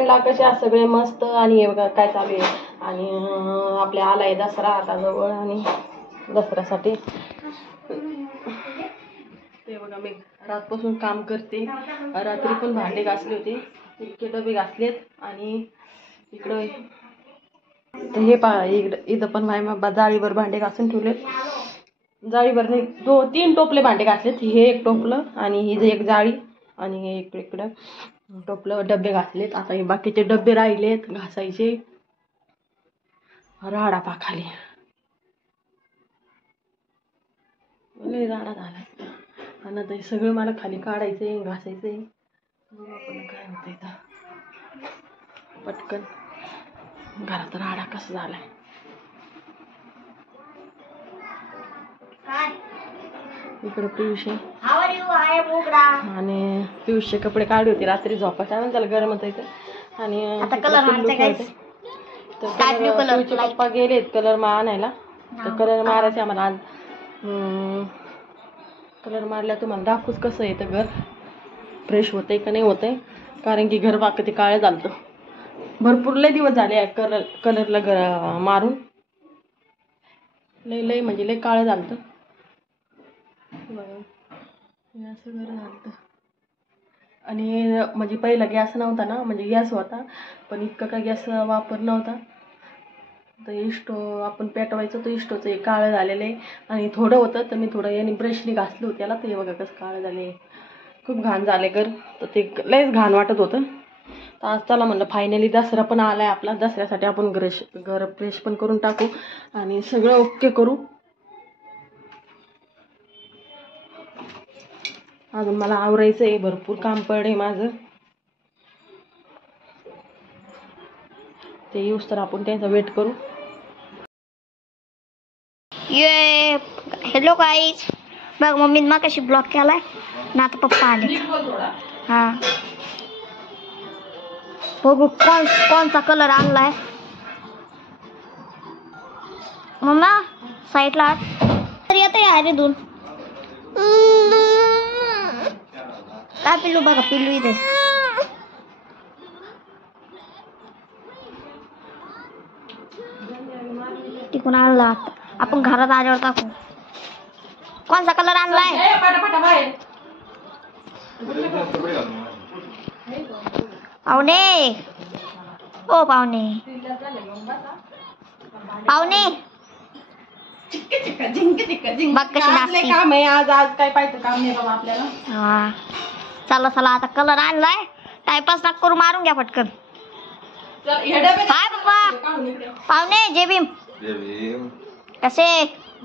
सगळ्यांना कशा सगळे मस्त. आणि हे बघा काय चालू आहे. आणि आपल्या आलाय दसरा आता जवळ आणि दसऱ्यासाठी ते बघा मी रातपासून काम करते. रात्री पण भांडे घासले होते, इतके डबे घासलेत. आणि इकडं तर हे पहा इथं पण माझ्या जाळीवर भांडे घासून ठेवलेत. जाळीवर नाही 2-3 टोपले भांडे घासलेत. हे एक टोपलं आणि ही एक जाळी आणि हे इकडं टोपलं डबे घासलेत. आता हे बाकीचे डबे राहिलेत घासायचे. राडा पाखाली लय राडा झाला. आणि आता हे सगळं मला खाली काढायचंय घासायचंय. आपण काय होतंय तर पटकन घरात राडा कसा झालाय. इकडे पियुष आणि पियुषचे कपडे काढले होते रात्री झोपायच्या त्याला गरम होत. आणि पियुषचे पप्पा गेलेत कलर आणायला. तर कलर मारायचे आम्हाला आज. कलर मारल्या तुम्हाला दाखवूच कसं येतं घर फ्रेश होतंय का नाही होतंय. कारण की घर बाकी ते काळं झालं. भरपूर लय दिवस झाले कलरला मारून. लय म्हणजे लय काळं झालं. असं घर झालं. आणि म्हणजे पहिला गॅस नव्हता ना, म्हणजे गॅस होता पण इतका काय गॅस वापर नव्हता. तर इस्टो आपण पेटवायचं तर इस्टोचं एक काळं झालेलं आहे. आणि थोडं होतं तर मी थोडं याने ब्रशने घासलं होतं त्याला. ते बघा कसं काळं झाले. खूप घाण झाले घर. तर ते लयच घाण वाटत होतं. तर आज चला म्हणलं फायनली दसरा पण आलाय आपला. दसऱ्यासाठी आपण घर फ्रेश पण करून टाकू आणि सगळं ओके करू. अजून मला आवरायचं आहे, भरपूर काम पडे माझं. ते येऊस तर आपण त्यांचा वेट करू. ये हॅलो गाईज, बघ मम्मीने मागाशी ब्लॉक केलाय ना. आता पप्पा आले. हा बघू कोणचा कलर आणलाय. मम्मा साईडला तर येते अरे दूर काय पिल्लू बघा पिल्लू इथे. टिकून आणला. आपण घरात आल्यावर टाकू. कोणचा कलर आणलाय. पाहुणे ओ पाहुणे पाहुणे बघ कशी नाचते. काम आहे आज काय पाहिजे काम नाही बाबा आपल्याला. हा चला आता कलर आणलाय. टाइमपास ना करू, मारून घ्या पटकन. हाय पप्पा. पाहुणे जय भीम. कसे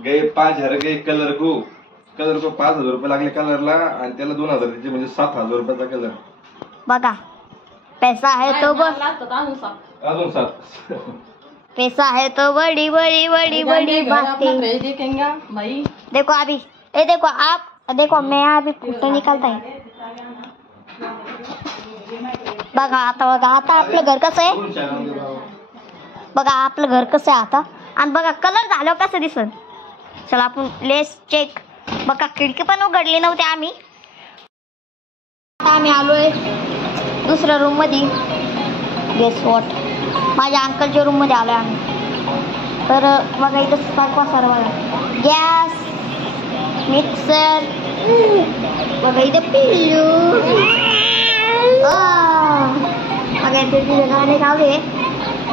गए 5,000 गए कलर को 5,000 रुपये लागले कलरला. आणि त्याला 2,000 द्यायचे म्हणजे 7,000 रुपयाचा कलर. बघा पैसा है तो अजून 7 पैसा है तो बड़ी बड़ी बड़ी बड़ी बातें भाई. देखो अभी देखो आप देखो मैं अभी फोटो निकालता है. बघा आता आपलं घर कसं आहे. बघा आपलं घर कसं आहे आता. आणि बघा कलर झाल्यावर कसं दिसत. चला आपण लेस चेक. बघा खिडकी पण उघडली नव्हती आम्ही. आता आम्ही आलोय दुसऱ्या रूम मध्ये. गेस वॉट माझ्या अंकलच्या रूम मध्ये आलोय आम्ही. तर बघा इथं स्वयंपाक सर्व बघा. गॅस मिक्सर बघा इथं पिल्लू. बघा इथे गाणे गावे.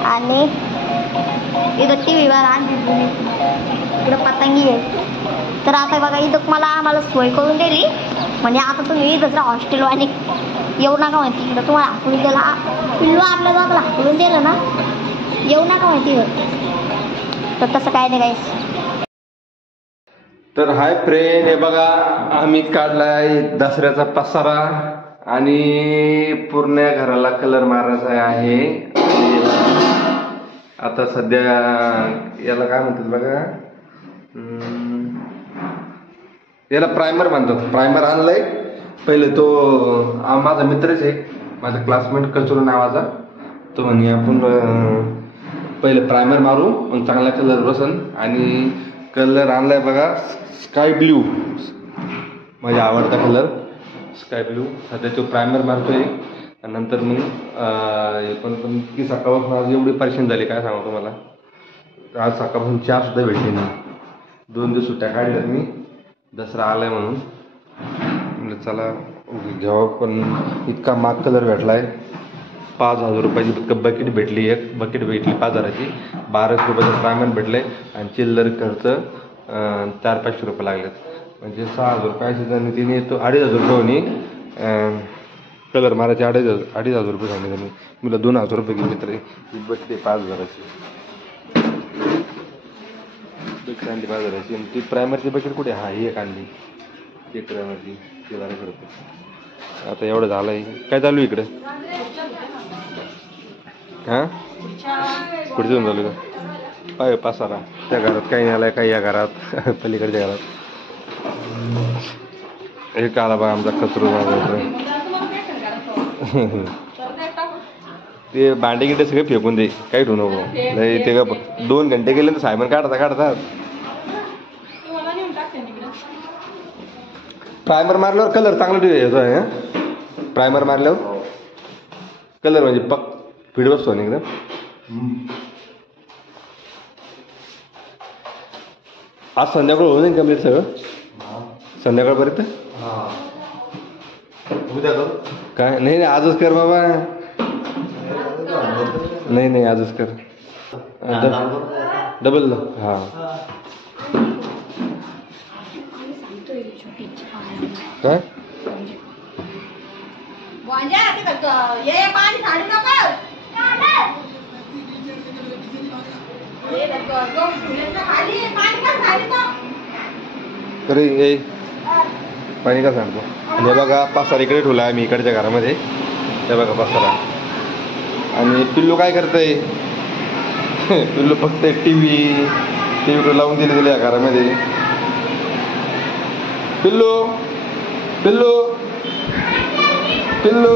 आणि इथं TV वर आणली इकडं पतंगी आहे. तर आता बघा इथं आम्हाला सोय करून दिली. म्हणजे आता तुम्ही इथं हॉस्टेल आणि येऊ नका माहिती. इकडं तुम्हाला हाकून दिला पिल्लू आपल्या जागला हाकून दिलं ना. येऊ नका माहिती. तर तसं काय नाही गाईस. तर हाय फ्रेंड, हे बघा आम्ही काढलाय दसऱ्याचा पसारा आणि पूर्ण घराला कलर मारायचा आहे. आता सध्या याला काय म्हणतात बघा, याला प्रायमर म्हणतात. प्रायमर आणलाय. पहिले तो माझा मित्रच आहे, माझा क्लासमेट कचरू नावाचा. तो म्हणे आपण पहिले प्रायमर मारू मग चांगला कलर बसन. आणि कलर आणलाय बघा स्काय ब्ल्यू, माझा आवडता कलर स्काय ब्ल्यू. सध्या तो प्रायमर मारतोय. आणि नंतर मग पण की सकाळपासून आज एवढी परेशान झाली काय सांगू तुम्हाला. आज सकाळपासून चहा सुद्धा भेटली नाही. 2 दिवस सुट्ट्या काढल्यात मी, दसरा आलाय म्हणून. म्हणजे चला घ्यावं, पण इतका महाग कलर भेटला आहे. 5,000 रुपयाची बकेट भेटली, एक बकेट भेटली 5,000ची. 1200 रुपयाचं प्रायमर भेटलं आहे आणि चिल्लर खर्च 400-500 रुपये लागलेत. म्हणजे 6,000 रुपयाची आणि तिने तो 2,500 रुपये होणी कलर मारायचे. 2,500 रुपये सांगले त्यांनी. मला 2,000 रुपये घेतले तर ही बकेट 5,000ची बकेट आणली 5,000ची. आणि ती प्रायमरची बकेट कुठे? हा ही एक आणली, एक प्रायमरची 1300 रुपये. आता एवढं झालं आहे. काय चालू आहे इकडं? हां कुठे जाऊन चालू का? पाय पासारा त्या घरात काही नाही आलाय, काही या घरात पलीकडच्या घरात. हे काला बा आमचा कचरो ते भांडे गिंडे सगळे फेकून दे, काही ठेवू नको. नाही ते का 2 घंटे गेले तर सायमन काढतात. प्रायमर मारल्यावर कलर चांगला येतो आहे. प्रायमर मारल्यावर कलर म्हणजे पक फिड बसतो ना एकदम. आज संध्याकाळ होऊन जाईल कम्प्लीट सगळं. संध्याकाळपर्यंत उद्या करू काय? नाही आजच कर बाबा. नाही आजच कर. डबल हां. काय तरी ये पाणी का सांगतो. आणि हे बघा पसारा इकडे ठेवला आहे मी इकडच्या घरामध्ये. ते बघा पसारा. आणि पिल्लू काय करतंय? पिल्लू फक्त टी व्ही लावून दिली या घरामध्ये. पिल्लू पिल्लू पिल्लू